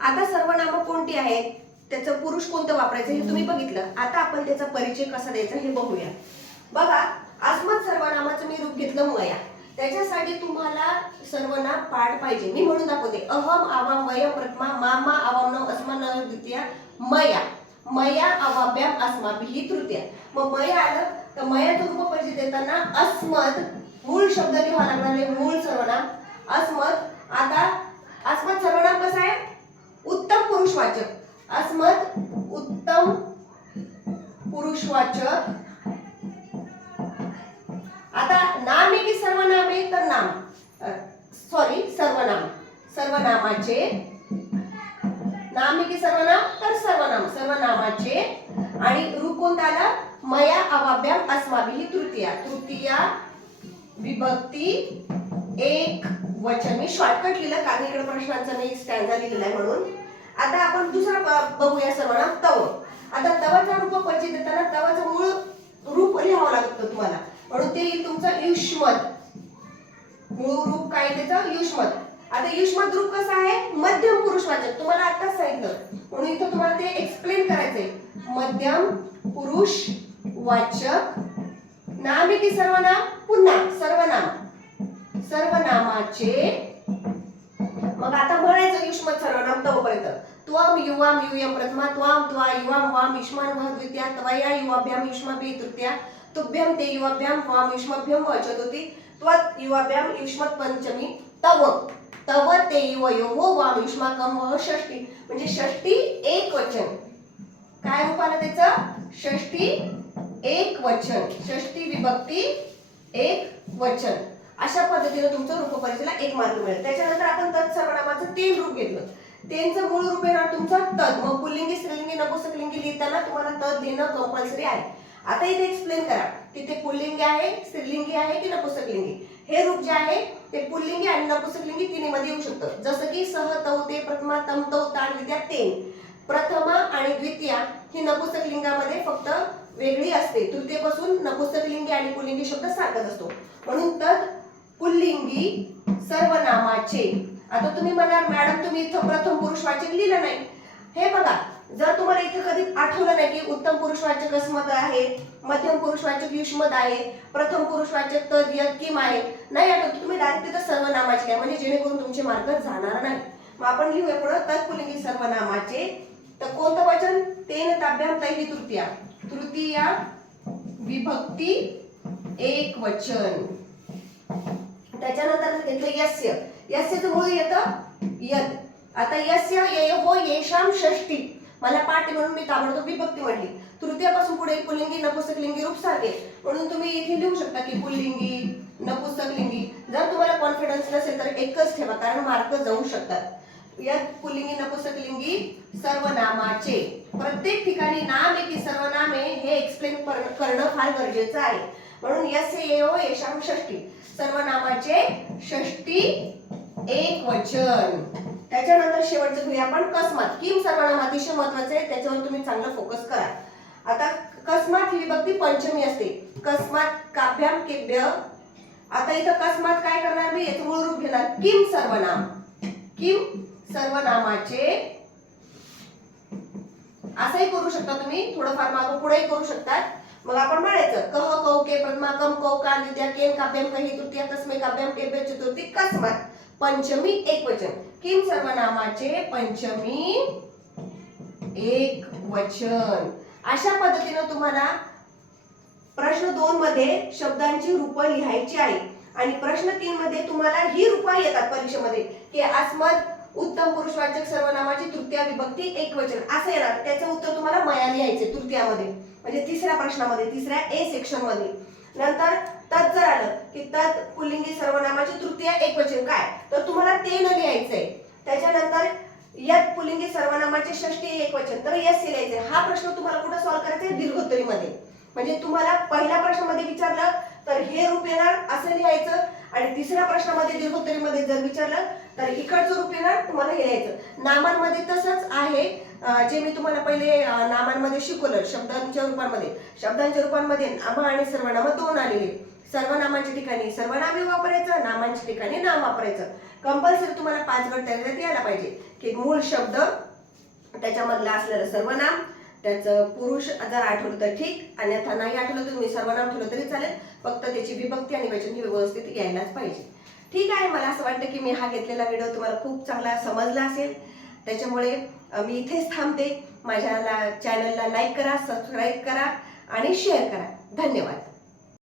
आता सर्वनामं कोणती आहेत, त्याचं पुरुष कोणतं वापरायचं हे तुम्ही बघितलं. आता आपण त्याचा परिचय कसा द्यायचा हे बघूया. बघा, अस्मत् सर्वनामाचं मी रूप घेतलं मया. त्याच्यासाठी तुम्हाला सर्वनाम पाठ पाहिजे. मी म्हणून दाखवते. अहम आवाम वयम प्रथमा मामा आवाम अस्मा द्वितीया मया मया अवाभ्याम अस्माभिः तृतीया. मग मया आलं तर मयाचं रूप परिचय देताना अस्मत् मूळ शब्द लिहावा लागणार आहे. मूळ सर्वनाम अस्मत्. आता अस्मत् सर्वनाम कसं आहे, उत्तम पुरुषवाचक. अस्मत् उत्तम पुरुषवाचक. आता नाम आहे की सर्वनाम आहे, तर नाम सॉरी सर्वनाम. सर्वनामाचे नाम आहे की सर्वनाम, तर सर्वनाम. सर्वनामाचे आणि रूप कोणतं आलं, मया अवाभ्याम अस्माभिः तृतीया. तृतीया विभक्ती एक वचन. मी शॉर्टकट लिहिलं कारण इकडे प्रश्नांचा मी स्टँजा लिहिलेला आहे म्हणून. आता आपण दुसरा बघूया सर्वनाम तव. आता तवाचा रूप परिचय देताना तवाचं मूळ रूप लिहावं लागतं तुम्हाला, म्हणून ते येईल तुमचं युष्मत. मूळ रूप काय त्याचं, युष्मत. आता युष्मत रूप कसं आहे, मध्यम पुरुषवाचक. तुम्हाला आताच सांगितलं म्हणून इथं तुम्हाला ते एक्सप्लेन करायचंय. मध्यम पुरुषवाचक. नाम आहे की सर्वनाम, पुन्हा सर्वनाम. सर्वनामाचे. मग आता म्हणायचं युष्मत सर्वनाम तवपर्यंत. त्वम युवाम युयम प्रथमा त्वाम त्वा युवाम वाम युष्मान वह द्वितीया तवया युवाभ्याम युष्माभिः तृतीया तुभ्यम ते युवाभ्याम वाम युष्माभ्यम वह चतुर्थी त्वत् युवाभ्याम युष्मत पंचमी तव तव ते युवयोः वाम युष्माकम वह षष्ठी. म्हणजे षष्ठी एक वचन. काय रूप आलं त्याचं, षष्ठी एक वचन. षष्ठी विभक्ती एक वचन. अशा पद्धतीने तुमचं रूप परिचयला 1 मार्क मिळेल. त्याच्यानंतर आपण तत् सर्वनामाचं 3 रूप घेतलं. त्यांचं मूळ रूप येणार तुमचं तद. मग पुल्लिंगी स्त्रीलिंगी नपुंसकलिंगी लिहिताना तुम्हाला तद लिहिणं कंपल्सरी आहे. आता इथे एक्सप्लेन करा, तिथे पुल्लिंगी आहे, स्त्रीलिंगी आहे की नपुंसकलिंगी. हे रूप जे आहे ते पुल्लिंगी आणि नपुंसकलिंगी तिन्हीमध्ये येऊ शकतं. जसं की सह तौ ते प्रथमा तम तौ तान द्वितीया तेन. प्रथमा आणि द्वितीया ही नपुंसकलिंगामध्ये फक्त वेगळी असते. तृतीयपासून नपुंसकलिंगी आणि पुल्लिंगी शब्द सारखाच असतो. म्हणून तद पुल्लिंगी सर्वनामाचे. आता तुम्ही म्हणाल मॅडम तुम्ही इथं प्रथम पुरुषवाचक लिहिलं नाही. हे बघा, जर तुम्हाला इथे कधी आठवलं नाही की उत्तम पुरुषवाचक अस्मत् आहे, मध्यम पुरुषवाचक युष्मत आहे, प्रथम पुरुषवाचक तद यद किम आहे, नाही आठवत, तुम्ही डायरेक्ट तिथं सर्वनामाचे घ्या, म्हणजे जेणेकरून तुमचे मार्क जाणार नाही. मग आपण लिहूया पुढे तत्पुल्लिंगी सर्वनामाचे. तर कोणतं वचन, तेन ताभ्याम तैः तृतीया. तृतीया विभक्ती एक वचन. त्याच्यानंतर घेतलं यस्य. यस्यचं मूळ येतं यद. आता यस्य ययोः येषाम षष्ठी. मला पाठ म्हणून मी ताबडतोब विभक्ती म्हटली. तृतीयापासून पुढे पुल्लिंगी नपुंसकलिंगी रूप सारखे, म्हणून तुम्ही इथे लिहू शकता की पुल्लिंगी नपुंसकलिंगी. जर तुम्हाला कॉन्फिडन्स नसेल तर एकच ठेवा, कारण मार्क जाऊ शकतात. यात पुल्लिंगी नपुंसकलिंगी सर्वनामाचे. प्रत्येक ठिकाणी नाम आहे की सर्वनाम आहे हे एक्सप्लेन करणं फार गरजेचं आहे. म्हणून यस्य ययोः येषाम षष्ठी. सर्वनामाचे षष्ठी एक वचन. त्याच्यानंतर शेवटचं घेऊया आपण कस्मात. किम सर्वनाम अतिशय महत्वाचं आहे, त्याच्यावर तुम्ही चांगलं फोकस करा. आता कस्मात ही विभक्ती पंचमी असते. कस्मात काभ्याम केभ्य. आता इथं कस्मात काय करणार मी, याचं मूळ रूप घेणार किम सर्वनाम. किम सर्वनामाचे. असंही करू शकता तुम्ही, थोडंफार मागं पुढेही करू शकतात. मग आपण म्हणायचं कह कौ के प्रथमा कम कौ कान द्वितीया केन काभ्याम कही तृतीया कस्मै काभ्याम केभ्य चतुर्थी कस्मात. पंचमी एक वचन. किम सर्वनामाचे पंचमी एक वचन. अशा पद्धतीने तुम्हाला प्रश्न 2 मध्ये शब्दांची रूप लिहायची आहे आणि प्रश्न 3 मध्ये तुम्हाला ही रूप येतात परीक्षेमध्ये की अस्मत् उत्तम पुरुषवाचक सर्वनामाची तृतीया विभक्ती एक वचन असं येणार. त्याचं उत्तर तुम्हाला मया लिहायचे तृतीयामध्ये, म्हणजे तिसऱ्या प्रश्नामध्ये, तिसऱ्या ए सेक्शन मध्ये. नंतर तत् जर आलं की तत् पुल्लिंगी सर्वनामाची तृतीया एक वचन काय, तर तुम्हाला ते न लिहायचंय. त्याच्यानंतर यत पुल्लिंगी सर्वनामाचे षष्ठी एक वचन, तर यस लिहायचंय. हा प्रश्न तुम्हाला कुठे सॉल्व्ह करायचा आहे, दीर्घोत्तरीमध्ये. म्हणजे तुम्हाला पहिल्या प्रश्नामध्ये विचारलं तर हे रूप येणार असं लिहायचं, आणि तिसऱ्या प्रश्नामध्ये दीर्घोत्तरीमध्ये जर विचारलं तर इकडचं रूप येणार, तुम्हाला हे लिहायचं. नामांमध्ये तसंच आहे जे मी तुम्हाला पहिले नामांमध्ये शिकवलं. शब्दांच्या रूपांमध्ये नाम आणि सर्वनाम 2 आलेले. सर्वनामांच्या ठिकाणी सर्वनामे वापरायचं, नामांच्या ठिकाणी नाम वापरायचं. कंपल्सरी तुम्हाला 5 गट त्याच्यात यायला पाहिजे की मूळ शब्द, त्याच्यामधलं असलेलं सर्वनाम, त्याचं पुरुष जर आठवलं तर ठीक, अन्यथा नाही आठवलं तर तुम्ही सर्वनाम ठेवलं तरी चालेल, फक्त त्याची विभक्ती आणि वचन ही व्यवस्थित यायलाच पाहिजे. ठीक आहे. मला असं वाटतं की मी हा घेतलेला व्हिडिओ तुम्हाला खूप चांगला समजला असेल. त्याच्यामुळे मी इथेच थांबते. माझ्या चॅनलला लाईक करा, सबस्क्राईब करा आणि शेअर करा. धन्यवाद.